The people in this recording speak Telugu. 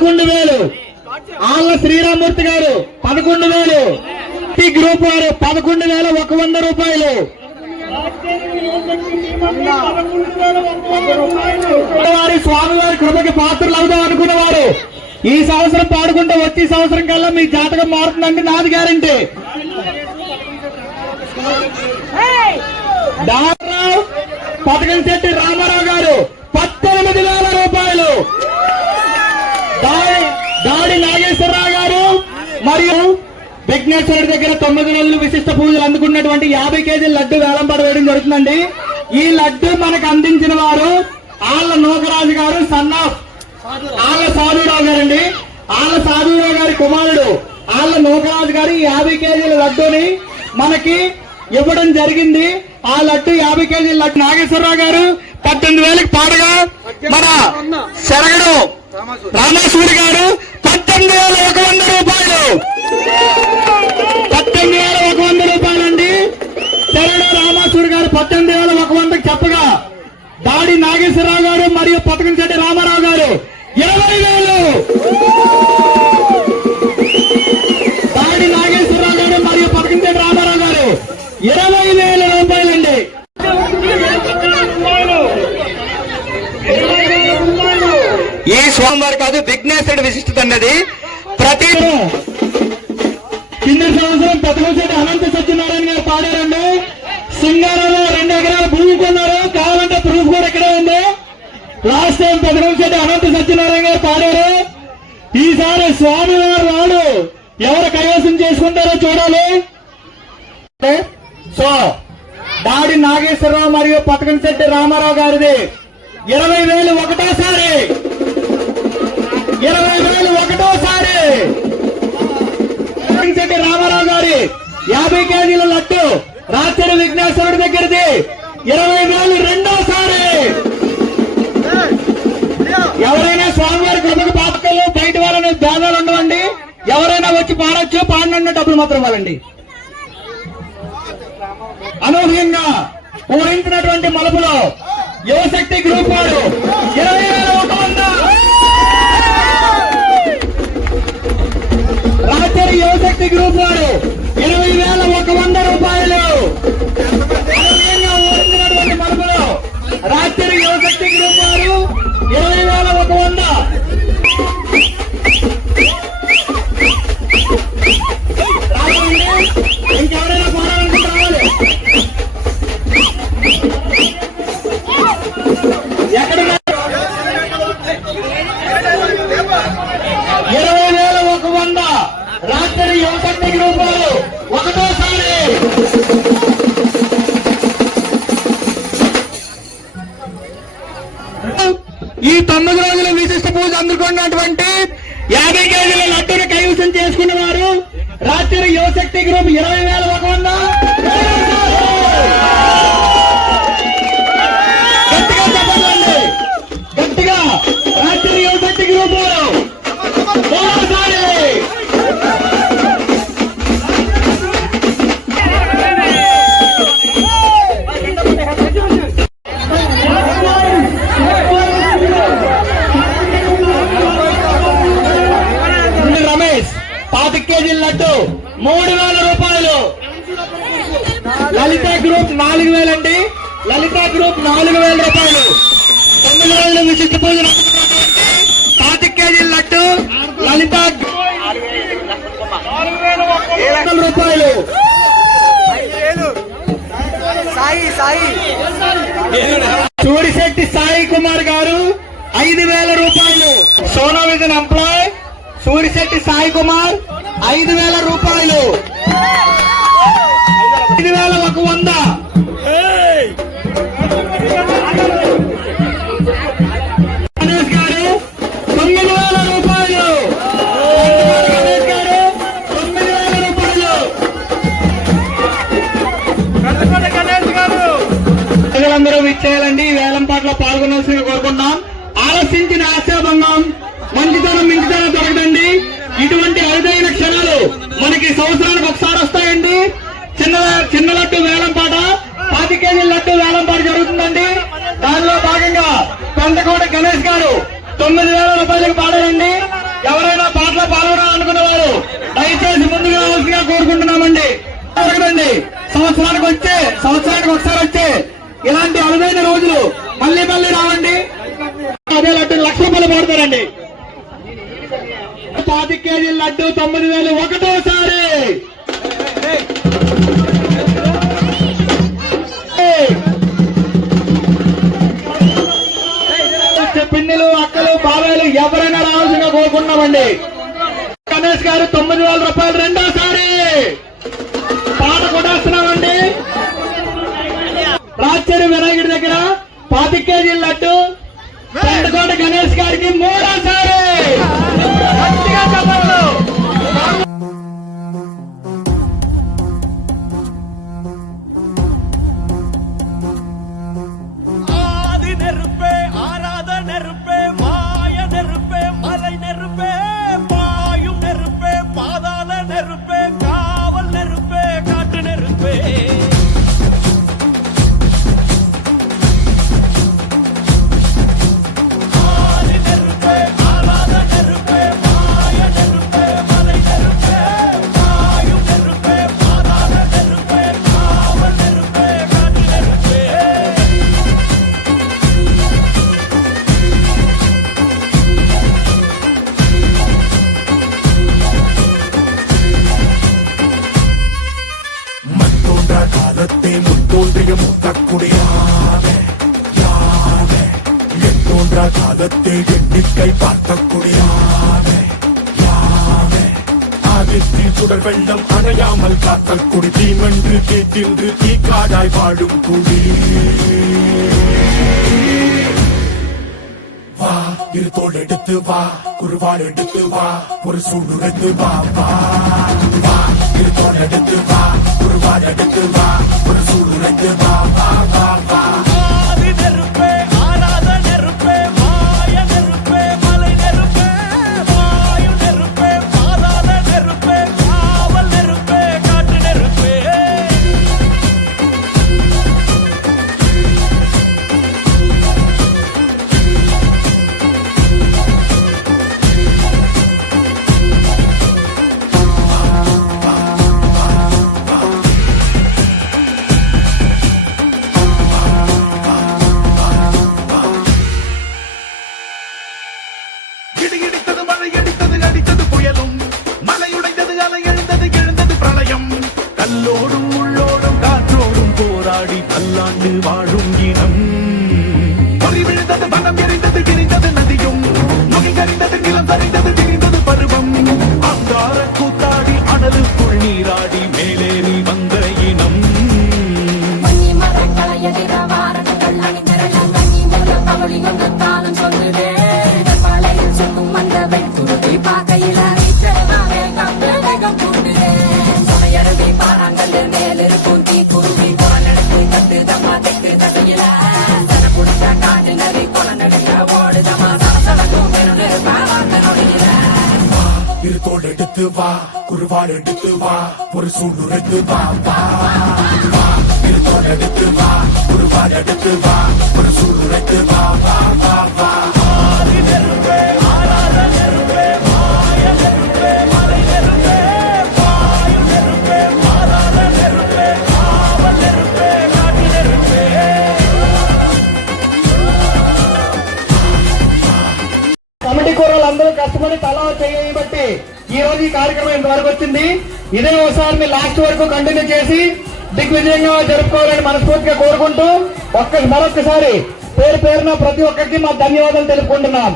11,000, ఆళ్ళ శ్రీరామూర్తి గారు 11,000, గ్రూప్ వారు 11,100 రూపాయలు. వారి స్వామివారి కృపకి పాత్రలు అవుదాం అనుకున్న వారు ఈ సంవత్సరం పాడుకుంటే వచ్చే సంవత్సరం కల్లా మీ జాతకం మారుతుందండి, నాది గ్యారంటీ. డాక్టర్ పతకంశెట్టి రామారావు గారు 18,000 రూపాయలు. దాడి నాగేశ్వరరావు గారు మరియు విఘ్నేశ్వరుడి దగ్గర 9 రోజులు విశిష్ట పూజలు అందుకున్నటువంటి 50 కేజీల లడ్డు వేలంపాట వేయడం జరుగుతుందండి. ఈ లడ్డు మనకు అందించిన వారు ఆళ్ళ నూకరాజు గారు, సన్ ఆఫ్ ఆళ్ళ సాధురావు గారండి. ఆళ్ళ సాధురావు గారి కుమారుడు ఆళ్ళ నూకరాజు గారు 50 కేజీల లడ్డూని మనకి ఇవ్వడం జరిగింది. ఆ లడ్డు 50 కేజీల లడ్డు నాగేశ్వరరావు గారు 18,000కి పాడగా మన శరగడు రామాసూరి గారు 18,100 రూపాయలు. 18,100 రూపాయలండి. శరగడు రామాసూరి గారు 18,100 చెప్పగా దాడి నాగేశ్వరరావు గారు మరియు పతకంశెట్టి రామారావు గారు 20,000. దాడి నాగేశ్వరరావు గారు మరియు పతకంశెట్టి రామారావు గారు 20,000 రూపాయలండి. ఈ సోమవారం కాదు, విఘ్నేశ్వరుడు విశిష్టత అన్నది ప్రతి కింద సంవత్సరం పతకంశెట్టి అనంత సత్యనారాయణ గారు పాడారండి. సింగారంలో 2 ఎకరాల భూమి కొన్నారు, కావాలంటే ప్రూఫ్ కూడా ఇక్కడే ఉంది. లాస్ట్ టైం పతకంశెట్టి అనంత సత్యనారాయణ గారు పాడారు. ఈసారి స్వామివారు వాడు ఎవరు కైవసం చేసుకుంటారో చూడాలి. సో దాడి నాగేశ్వరరావు మరియు పతకంశెట్టి రామారావు గారిది 20,000 ఒకటోసారి. 20,000 ఒకటోసారి. పతకంశెట్టి రామారావు గారి 50 కేజీల లడ్డు రాత్రి విఘ్నేశ్వరుడి దగ్గరది 20,000 రెండోసారి. ఎవరైనా స్వామివారి కృపకు పాపకలు బయట వాళ్ళని భేదాలు ఉండవండి. ఎవరైనా వచ్చి పాడొచ్చు, పాడిన డబ్బులు మాత్రం ఇవ్వాలండి. అనూహ్యంగా పూరించినటువంటి మలుపులో యువశక్తి గ్రూప్ వారు 20,100. రాత్రి యువశక్తి గ్రూప్ వారు 20,100 రూపాయలు. అనూహ్యంగా పూరించినటువంటి మలుపులో రాత్రి యువశక్తి గ్రూప్ వారు 20,100. ఇంకెవరైనా పోరాడాలంటే రావాలి. ఎక్కడ 20,100 రాత్రి యువశక్తి గ్రూప్ వారు ఒకటోసారి. ఈ 9 రోజుల విశిష్ట పూజ అందుకున్నటువంటి 50 కేజీల లడ్డును కైవసం చేసుకున్న వారు రాత్రి యువశక్తి గ్రూప్ 20,100. గట్టిగా చెప్పండి, గట్టిగా. రాత్రి యువశక్తి గ్రూప్ వారు మూడోసారి. రమేష్ 25 కేజీల లడ్డు 3,000 రూపాయలు. లలిత గ్రూప్ 4,000 అండి. లలిత గ్రూప్ 4,000 రూపాయలు. 9 రోజుల విశిష్ట పూజలు 25 కేజీల లడ్డు లలిత 4,000 రూపాయలు. సూరిశెట్టి సాయి కుమార్ గారు 5,000 రూపాయలు. సోనా విజన్ ఎంప్లాయ్ సూరిశెట్టి సాయి కుమార్ 5,000 రూపాయలు. 5,100. గణేష్ గారు 9,000 రూపాయలు. గణేష్ గారు 9,000 రూపాయలు. ప్రజలందరూ విచ్చేయాలండి. ఈ వేలంపాట్లో పాల్గొనాల్సిందిగా కోరుకుంటున్నాం. ఆలోచించిన ఆశాభంగం, మంచితనం మించితనం దొరకదండి. ఇటువంటి అరుదైన క్షణాలు మనకి సంవత్సరానికి ఒకసారి వస్తాయండి. చిన్న లడ్డు వేలంపాట 10 కేజీల లడ్డు వేలంపాట జరుగుతుందండి. దానిలో భాగంగా కొండకోట గణేష్ గారు 9,000 రూపాయలకు పాడారండి. సంవత్సరానికి ఒకసారి వచ్చే ఇలాంటి అరుదైన రోజులు మళ్ళీ రావండి. అదే లడ్డు 1,00,000 రూపాయలు పడతారండి. 5 కేజీల లడ్డు 9,000 ఒకటోసారి. పిన్నెలు, అక్కలు, బాబాయిలు ఎవరైనా రావాల్సిందిగా కోరుకున్నామండి. గణేష్ గారు 9,000 రూపాయలు రెండోసారి. పాట కొట్టేస్తున్నామండి. రాచరి వినాయకుడి దగ్గర 5 కేజీల లడ్డు పెండకోట గణేష్ గారికి మూడోసారి. గట్టిగా చెప్పండి. ஆதி நெருப்பே ஆராத நெருப்பே மாய நெருப்பே மலை நெருப்பே பாயும் நெருப்பே பாதாள நெருப்பே காவல் நெருப்பே காட்டு நெருப்பே ஆதி நெருப்பே ஆராத நெருப்பே மாய நெருப்பே மலை நெருப்பே பாயும் நெருப்பே பாதாள நெருப்பே காவல் நெருப்பே காட்டு நெருப்பே மண்தோன்ற காலத்தை முன்தோன்றிய முத்தக்குடியாவே யாவே எந்தோன்ற காலத்தை எண்ணிக்கை பார்த்தக்குடியாவே யாவே ஆதித்தில் சுடர் வெள்ளம் அணையாமல் காத்தல் குடி தீமென்று தீத்தின்று தீக்காடாய் வாழும் குடி வா இருத்தோடு எடுத்து வா குருவாள் எடுத்து வா ஒரு சூழ்நிலைத்து வா வா வா இருத்தோடு எடுத்து வா குருவாள் எடுத்து வா ஒரு சூழ்நிலைத்து வா வா வா வா ஆதி நெருப்பே ஆராத நெருப்பே மாய நெருப்பே மலை நெருப்பே வாயு நெருப்பே பாதாள நெருப்பே காவல் நெருப்பே காட்டு நெருப்பே இடி இடித்தது மழை அடித்தது அடித்தது புயலும் மலை உடைந்தது அலை எழுந்தது எழுந்தது பிரளயம் கல்லோடும் உள்ளோடும் காற்றோடும் போராடி பல்லாண்டு வாழும் இனம் பொறி விழுந்தது வனம் எரிந்தது கிரிந்தது நதியும் நுகை கரிந்தது நிலம் சரிந்தது திரிந்தது பருவம் அங்கார கூத்தாடி அனலுக்குள் நீராடி மேலேறி வந்த இனம் மண்ணி மரங்களை எதிர வாரங்கள் அணிந்திரள தண்ணி மூலம் கவலி கொண்டு காலம் சொல்லுதே மலையில் சுத்தும் அந்த வெண்குருதி பார்க்கையில வேகம் கூட்டுதே சமையருவி பாறாங்கல் மேலிருக்கும் தீ குருவி குரலெடுத்து கட்டுதமா தெட்டு தகையில சன குடிச்ச காட்டு நரி குளநடுங்க ஓடுதமா சலசலக்கும் பெருநெருப்பா வாழ்ந்த நொடியில இருத்தோடு எடுத்து வா குருவாள் எடுத்து வா ஒரு சூழ்நிலைத்து வா வா வா இருத்தோடு எடுத்து வா குருவாள் எடுத்து வா ஒரு சூழ்நிலைத்து வா வா வா வா ஆதி நெருப்பே ஆராத நெருப்பே மாய நெருப்பே மலை நெருப்பே வாயு நெருப்பே பாதாள நெருப்பே காவல் நெருப்பே காட்டு நெருப்பே కమిటీ కూరలు అందరూ కష్టపడి తలా చేయని బట్టి ఈ రోజు ఈ కార్యక్రమం ఇంతవరకు వచ్చింది. ఇదే ఒకసారి మీరు లాస్ట్ వరకు కంటిన్యూ చేసి దిగ్విజయంగా జరుపుకోవాలని మనస్ఫూర్తిగా కోరుకుంటూ మరొకసారి పేరున ప్రతి ఒక్కరికి మా ధన్యవాదాలు తెలుపుకుంటున్నాం.